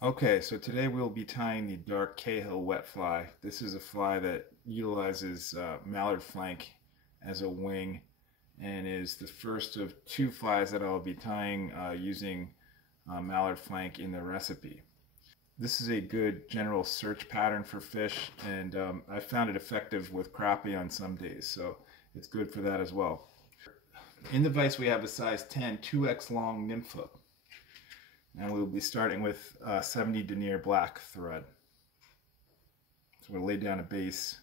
Okay, so today we'll be tying the Dark Cahill wet fly. This is a fly that utilizes mallard flank as a wing and is the first of two flies that I'll be tying using mallard flank in the recipe. This is a good general search pattern for fish, and I found it effective with crappie on some days, so it's good for that as well. In the vise we have a size 10 2x long nymph hook. And we'll be starting with 70 denier black thread. So we'll lay down a base.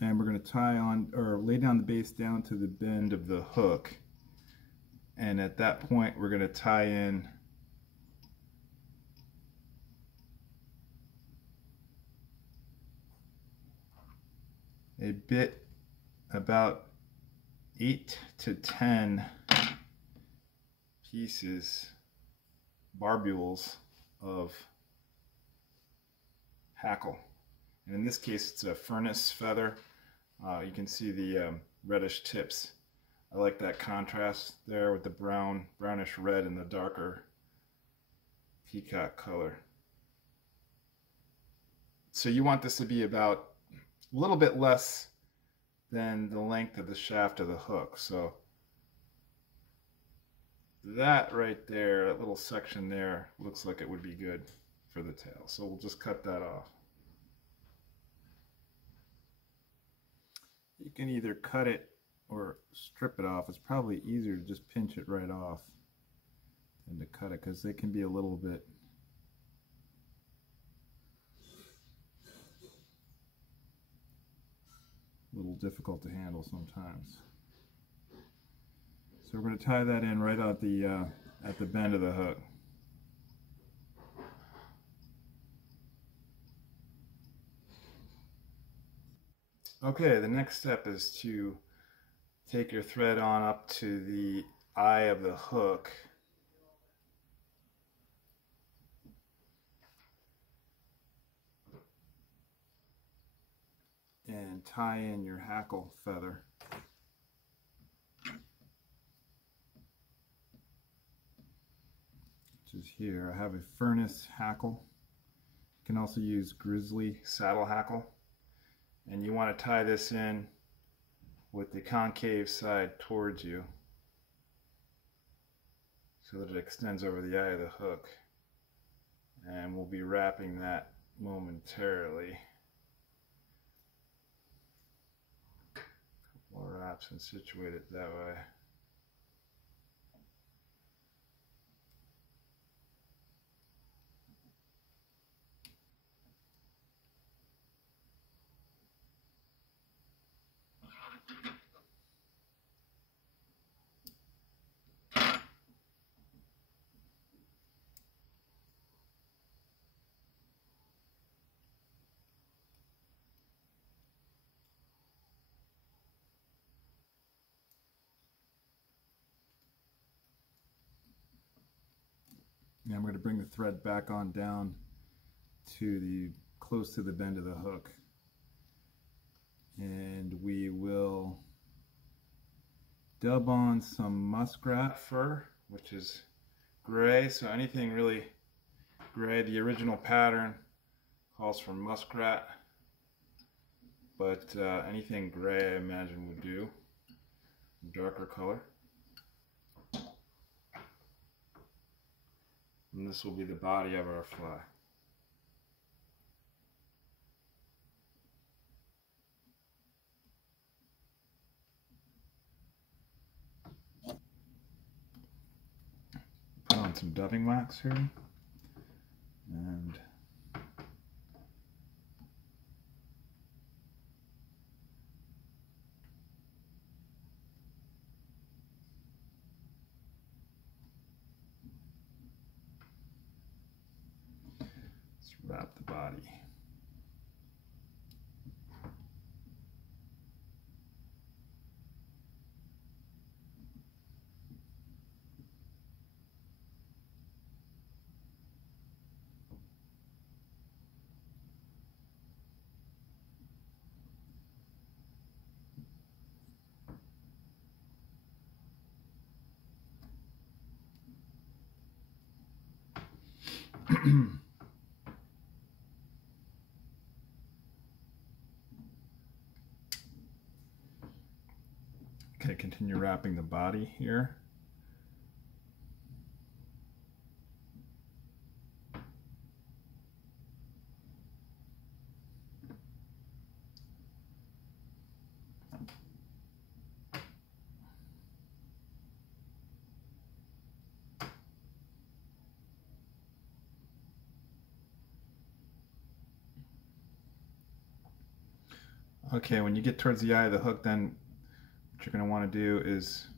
And we're going to tie on, or lay down the base down to the bend of the hook. And at that point, we're going to tie in a bit, about 8 to 10 pieces, barbules of hackle. And in this case, it's a furnace feather. You can see the reddish tips. I like that contrast there with the brownish red and the darker peacock color. So you want this to be about a little bit less than the length of the shaft of the hook. So that right there, that little section there, looks like it would be good for the tail. So we'll just cut that off. You can either cut it or strip it off. It's probably easier to just pinch it right off than to cut it, because they can be a little difficult to handle sometimes. So we're going to tie that in right at the bend of the hook. Okay, the next step is to take your thread on up to the eye of the hook and tie in your hackle feather. Which is here. I have a furnace hackle. You can also use grizzly saddle hackle. And you want to tie this in with the concave side towards you so that it extends over the eye of the hook. And we'll be wrapping that momentarily. A couple more wraps and situate it that way. Now I'm going to bring the thread back on down to the close to the bend of the hook, and we will dub on some muskrat fur, which is gray. So anything really gray. The original pattern calls for muskrat, but anything gray I imagine would do. Darker color. And this will be the body of our fly. Put on some dubbing wax here. And wrap the body. Okay, continue wrapping the body here. Okay, when you get towards the eye of the hook, then what you're going to want to do is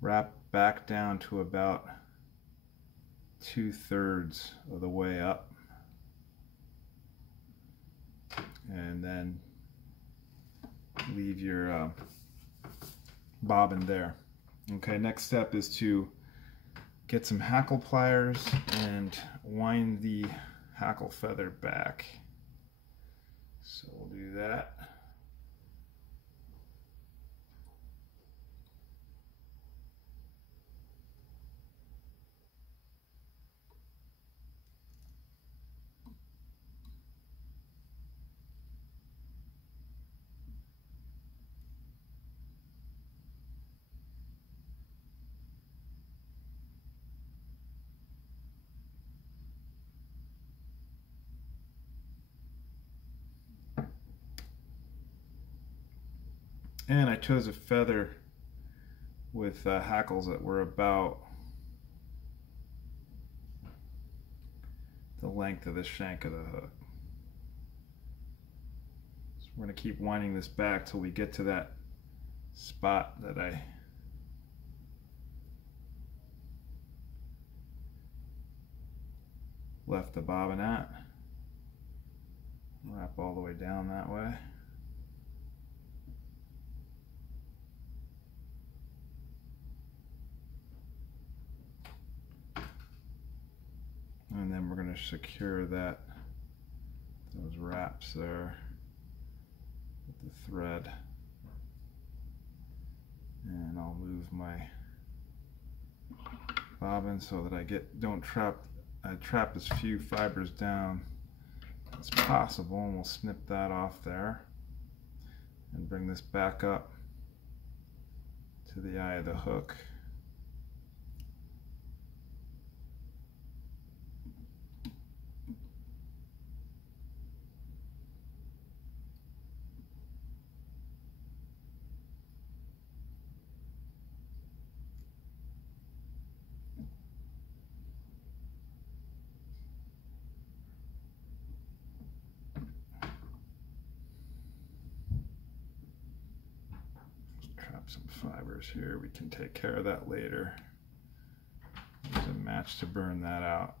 wrap back down to about 2/3 of the way up, and then leave your bobbin there. Okay, next step is to get some hackle pliers and wind the hackle feather back. So we'll do that. And I chose a feather with hackles that were about the length of the shank of the hook. So we're going to keep winding this back till we get to that spot that I left the bobbin at. Wrap all the way down that way. And then we're going to secure those wraps there with the thread. And I'll move my bobbin so that I trap as few fibers down as possible, and we'll snip that off there and bring this back up to the eye of the hook. Some fibers here, we can take care of that later. There's a match to burn that out.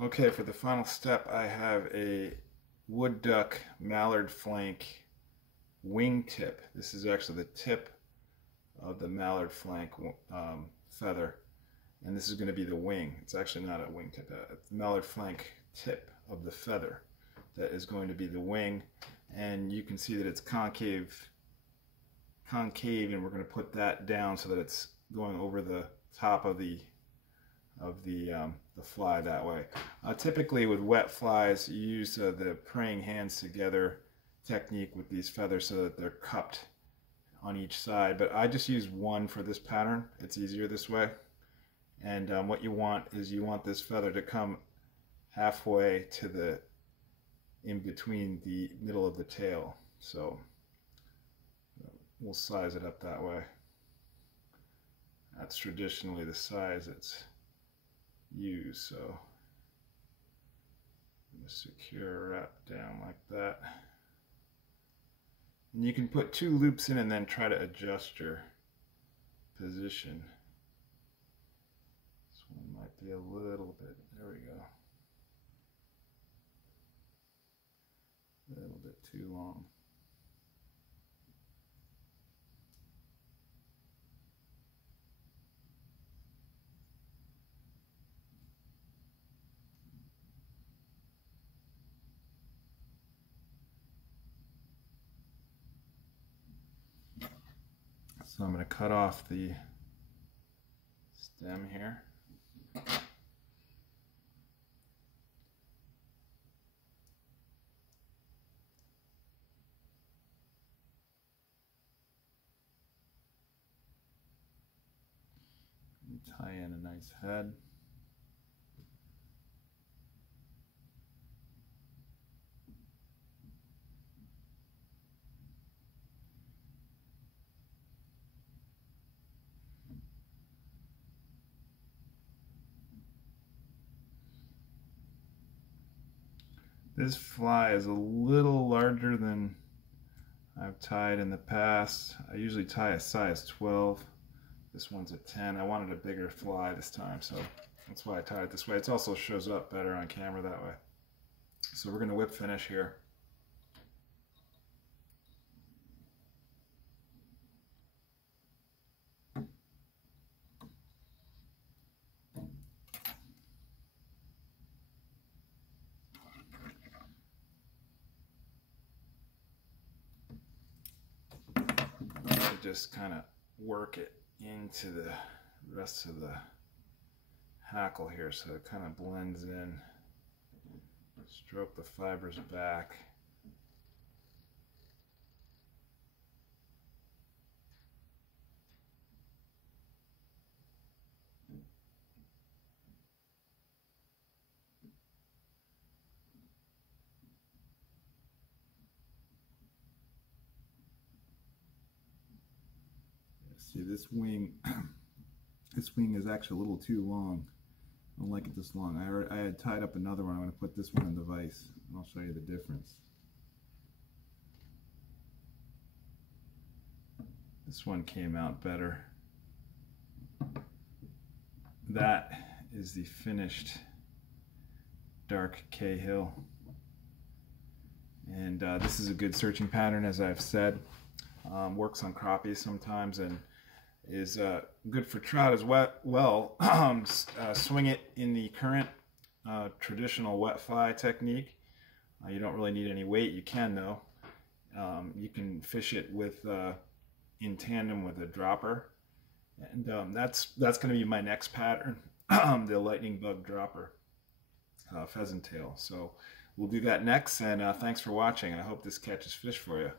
Okay, for the final step, I have a wood duck mallard flank wing tip. This is actually the tip of the mallard flank feather, and this is going to be the wing. It's actually not a wing tip, it's the mallard flank tip of the feather that is going to be the wing, and you can see that it's concave, and we're going to put that down so that it's going over the top of the fly that way. Typically with wet flies, you use the praying hands together technique with these feathers so that they're cupped on each side, but I just use one for this pattern. It's easier this way. And what you want is this feather to come halfway to in between the middle of the tail. So we'll size it up that way. That's traditionally the size it's used, so I'm going to secure wrap down like that. And you can put 2 loops in and then try to adjust your position. This one might be a little bit, there we go. A little bit too long. So I'm going to cut off the stem here. tie in a nice head. This fly is a little larger than I've tied in the past. I usually tie a size 12. This one's a 10. I wanted a bigger fly this time, so that's why I tied it this way. It also shows up better on camera that way. So we're going to whip finish here. Just kind of work it into the rest of the hackle here so it kind of blends in. Stroke the fibers back. See, this wing is actually a little too long. I don't like it this long. I had tied up another one. I'm going to put this one in the vise, and I'll show you the difference. This one came out better. That is the finished dark Cahill. And this is a good searching pattern, as I've said. Works on crappies sometimes and is good for trout as well. Swing it in the current traditional wet fly technique. You don't really need any weight. You can though. You can fish it with in tandem with a dropper, and that's going to be my next pattern, the lightning bug dropper, pheasant tail. So we'll do that next, and thanks for watching. I hope this catches fish for you.